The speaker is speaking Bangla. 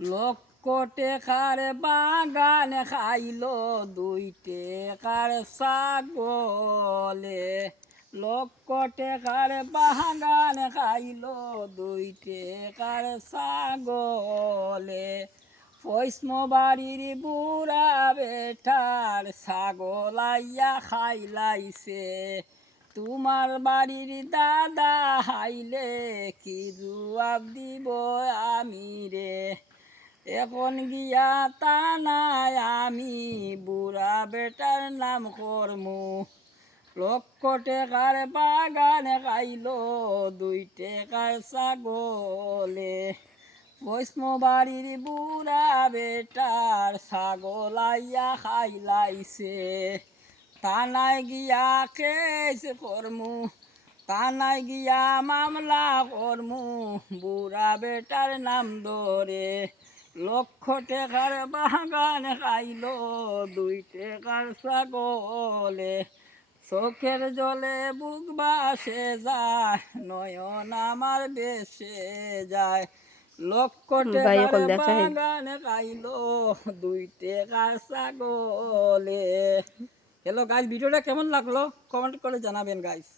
লক্ষ টেকার বাগান খাইলো 2 টেকার ছাগলে। লক্ষ টেকার বাগান খাইলো 2 টেকার ছাগলে। পৈশ্ম বাড়ির বুড়া বেটার ছাগল আইয়া খাইলাইছে। তোমার বাড়ির দাদা হাইলে কি জবাব দিব আমি রে। এখন গিয়া তা নাই আমি বুড়া বেটার নাম করমু। লক্ষ টেকার বাগান খাইলো 2 টেকার ছাগলে। বৈষ্ণ বাড়ির বুড়া বেটার ছাগল আইয়া খাইলাইছে। থানায় গিয়া কেস করমু, থানায় গিয়া মামলা করমু বুড়া বেটার নাম ধরে। লক্ষ টেকার বাগান খাইলো 2 টেকার ছাগলে। চোখের জলে বুক বাসে যায়, নয়ন আমার বেসে যায়। লক্ষ টেকার বাগান খাইলো 2 টেকার ছাগলে। হ্যালো গাইস, ভিডিওটা কেমন লাগলো কমেন্ট করে জানাবেন গাইস।